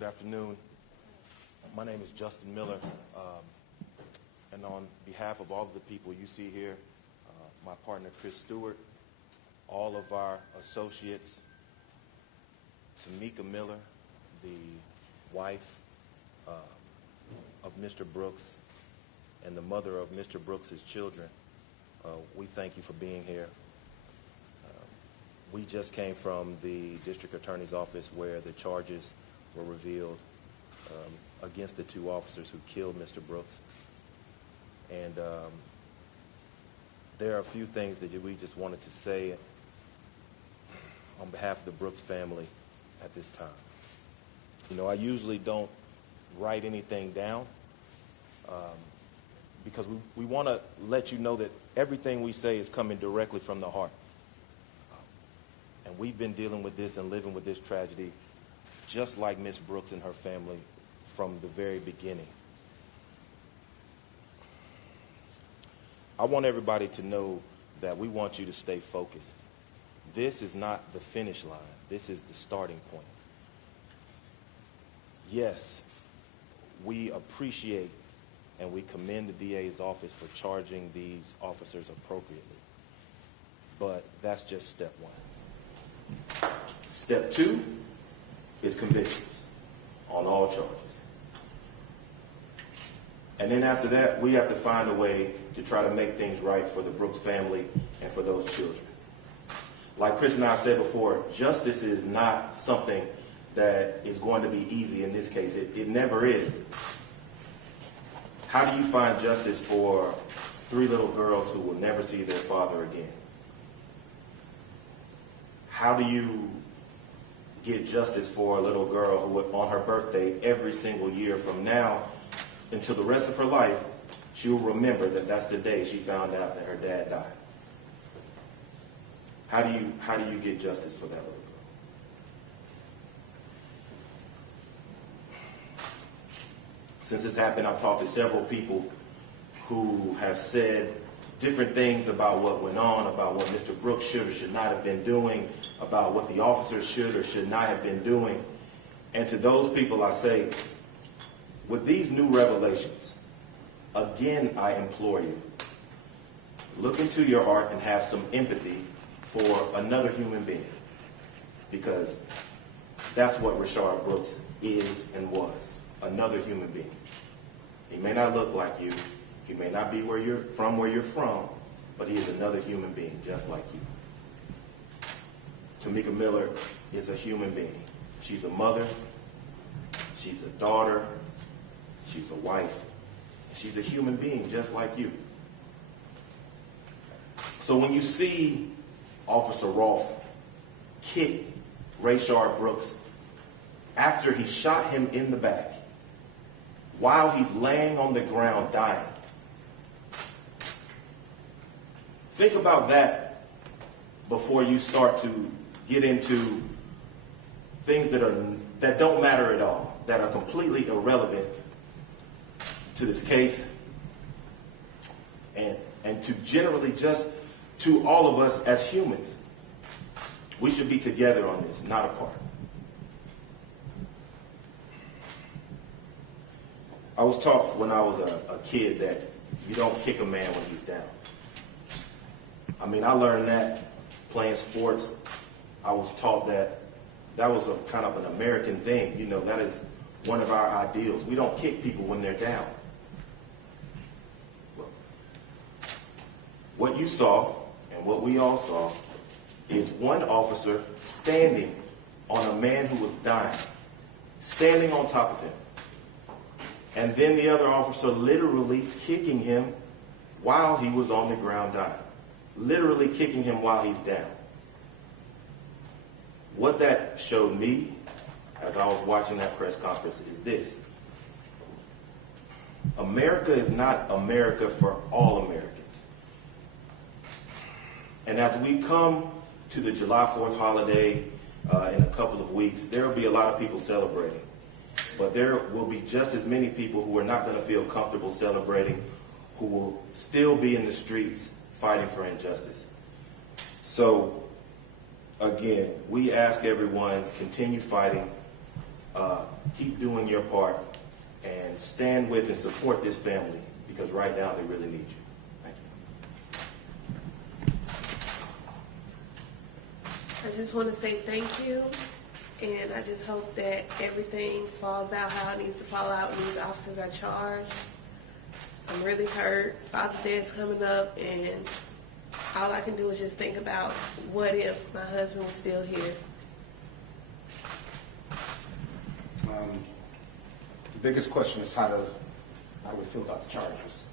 Good afternoon. My name is Justin Miller, and on behalf of all of the people you see here, my partner Chris Stewart, all of our associates, Tomika Miller, the wife of Mr. Brooks and the mother of Mr. Brooks' children, we thank you for being here. We just came from the district attorney's office where the charges were revealed against the two officers who killed Mr. Brooks. And there are a few things that we just wanted to say on behalf of the Brooks family at this time. You know, I usually don't write anything down because we want to let you know that everything we say is coming directly from the heart. And we've been dealing with this and living with this tragedy just like Miss Brooks and her family from the very beginning. I want everybody to know that we want you to stay focused. This is not the finish line. This is the starting point. Yes, we appreciate and we commend the DA's office for charging these officers appropriately. But that's just step one. Step two is convictions on all charges. And then after that, we have to find a way to try to make things right for the Brooks family and for those children. Like Chris and I have said before, justice is not something that is going to be easy in this case. It never is. How do you find justice for 3 little girls who will never see their father again? How do you get justice for a little girl who, on her birthday, every single year from now until the rest of her life, she will remember that that's the day she found out that her dad died? How do you get justice for that little girl? Since this happened, I've talked to several people who have said different things about what went on, about what Mr. Brooks should or should not have been doing, about what the officers should or should not have been doing. And to those people I say, with these new revelations, again I implore you, look into your heart and have some empathy for another human being, because that's what Rayshard Brooks is and was, another human being. He may not look like you, he may not be where you're from, but he is another human being just like you. Tomika Miller is a human being. She's a mother, she's a daughter, she's a wife, she's a human being just like you. So when you see Officer Rolfe kick Rayshard Brooks after he shot him in the back, while he's laying on the ground dying, think about that before you start to get into things that don't matter at all, that are completely irrelevant to this case, and to generally just to all of us as humans. We should be together on this, not apart. I was taught when I was a kid that you don't kick a man when he's down. I mean, I learned that playing sports. I was taught that was a kind of an American thing. You know, that is one of our ideals. We don't kick people when they're down. Well, what you saw and what we all saw is one officer standing on a man who was dying, standing on top of him. And then the other officer literally kicking him while he was on the ground dying. Literally kicking him while he's down. What that showed me as I was watching that press conference is this. America is not America for all Americans. And as we come to the July 4th holiday in a couple of weeks, there will be a lot of people celebrating. But there will be just as many people who are not going to feel comfortable celebrating, who will still be in the streets fighting for injustice. So, again, we ask everyone, continue fighting, keep doing your part and stand with and support this family, because right now they really need you. Thank you. I just want to say thank you, and I just hope that everything falls out how it needs to fall out when these officers are charged. I'm really hurt. Father's Day is coming up, and all I can do is just think about what if my husband was still here. The biggest question is how we feel about the charges.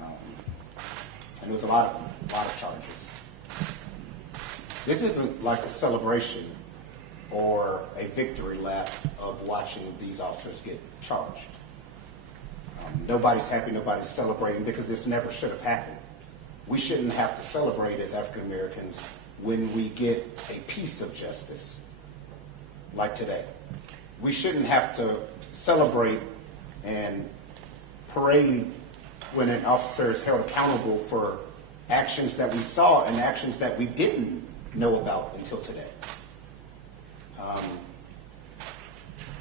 And there's a lot of charges. This isn't like a celebration or a victory lap of watching these officers get charged. Nobody's happy, nobody's celebrating, because this never should have happened. We shouldn't have to celebrate as African Americans when we get a piece of justice, like today. We shouldn't have to celebrate and parade when an officer is held accountable for actions that we saw and actions that we didn't know about until today.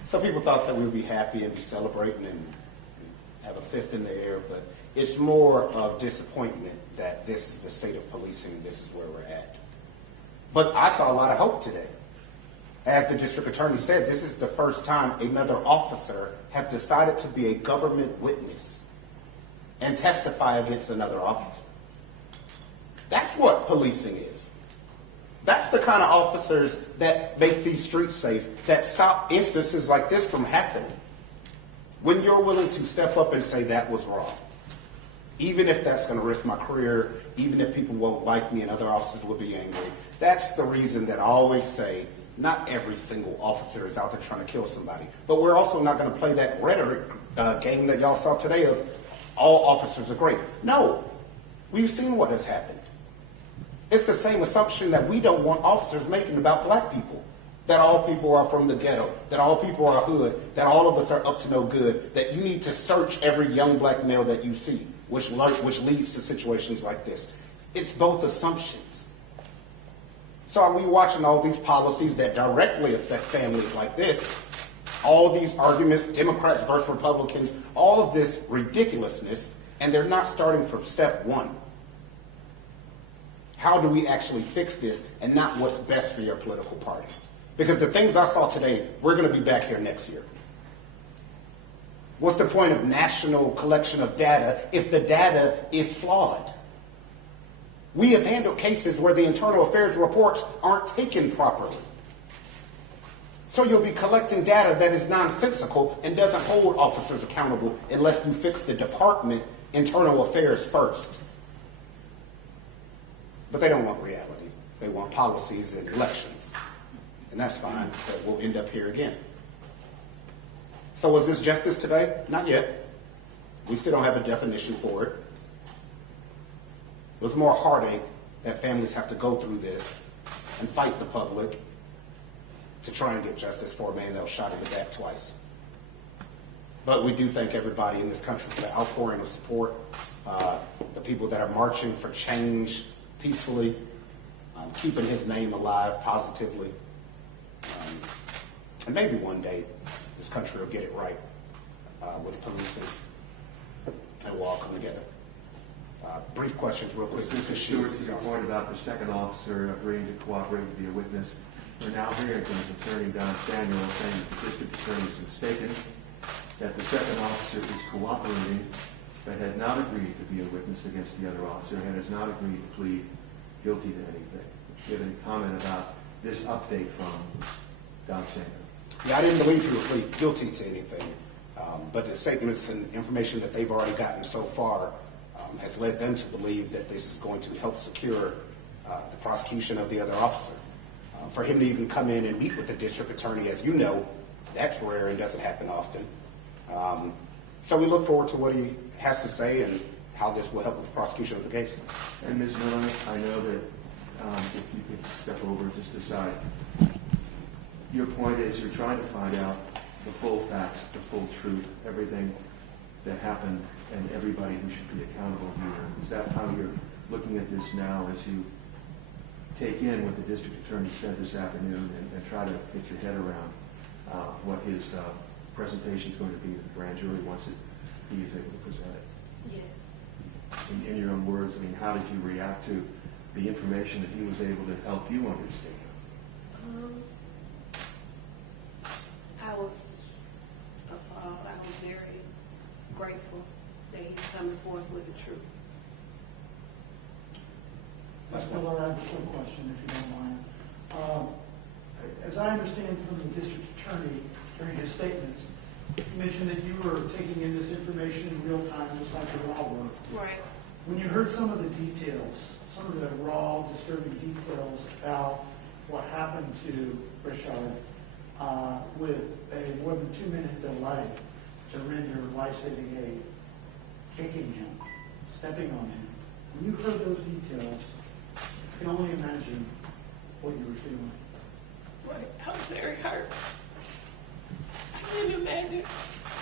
Some people thought that we would be happy and be celebrating and have a fist in the air, but it's more of disappointment that this is the state of policing and this is where we're at. But I saw a lot of hope today. As the district attorney said, this is the first time another officer has decided to be a government witness and testify against another officer. That's what policing is. That's the kind of officers that make these streets safe, that stop instances like this from happening. When you're willing to step up and say that was wrong, even if that's going to risk my career, even if people won't like me and other officers will be angry, that's the reason that I always say not every single officer is out there trying to kill somebody. But we're also not going to play that rhetoric game that y'all saw today of all officers are great. No, we've seen what has happened. It's the same assumption that we don't want officers making about black people. That all people are from the ghetto, that all people are hood, that all of us are up to no good, that you need to search every young black male that you see, which leads to situations like this. It's both assumptions. So are we watching all these policies that directly affect families like this, all these arguments, Democrats versus Republicans, all of this ridiculousness, and they're not starting from step one. How do we actually fix this and not what's best for your political party? Because the things I saw today, we're going to be back here next year. What's the point of national collection of data if the data is flawed? We have handled cases where the internal affairs reports aren't taken properly. So you'll be collecting data that is nonsensical and doesn't hold officers accountable unless you fix the department internal affairs first. But they don't want reality. They want policies and elections. And that's fine, but we'll end up here again. So was this justice today? Not yet. We still don't have a definition for it. It was more heartache that families have to go through this and fight the public to try and get justice for a man that was shot in the back twice. But we do thank everybody in this country for the outpouring of support, the people that are marching for change peacefully, keeping his name alive positively. And maybe one day this country will get it right with policing and we'll all come together. Brief questions real quick. Mr. Stewart, to your point about the second officer agreeing to cooperate to be a witness, we're now hearing from Attorney Don Samuel saying that the district attorney is mistaken, that the second officer is cooperating, but has not agreed to be a witness against the other officer and has not agreed to plead guilty to anything. Do you have any comment about this update from Don Samuel? Yeah, I didn't believe he would plead guilty to anything, but the statements and information that they've already gotten so far has led them to believe that this is going to help secure the prosecution of the other officer. For him to even come in and meet with the district attorney, as you know, that's rare and doesn't happen often. So we look forward to what he has to say and how this will help with the prosecution of the case. And Ms. Miller, I know that if you could step over just aside, your point is you're trying to find out the full facts, the full truth, everything that happened and everybody who should be accountable here. Is that how you're looking at this now as you take in what the district attorney said this afternoon and try to get your head around what his presentation is going to be to the grand jury once he is able to present it. Yes. In your own words, I mean, how did you react to the information that he was able to help you understand? I was appalled. I was very grateful that he's coming forth with the truth. Ms. Miller, I have one question, if you don't mind. As I understand from the district attorney during his statements, you mentioned that you were taking in this information in real time, just like we all were. Right. When you heard some of the details, some of the raw, disturbing details about what happened to Rayshard, with a more than 2-minute delay to render life-saving aid, kicking him, stepping on him, when you heard those details, I can only imagine what you were feeling. Right. I was very hurt. I couldn't imagine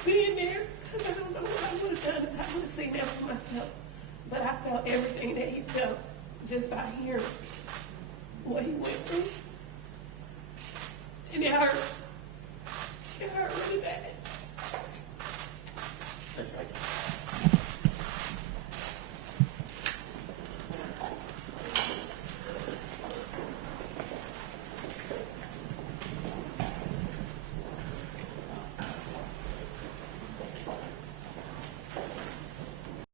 being there because I don't know what I would have done if I would have seen that for myself. But I felt everything that he felt just by hearing what he went through. And it hurt.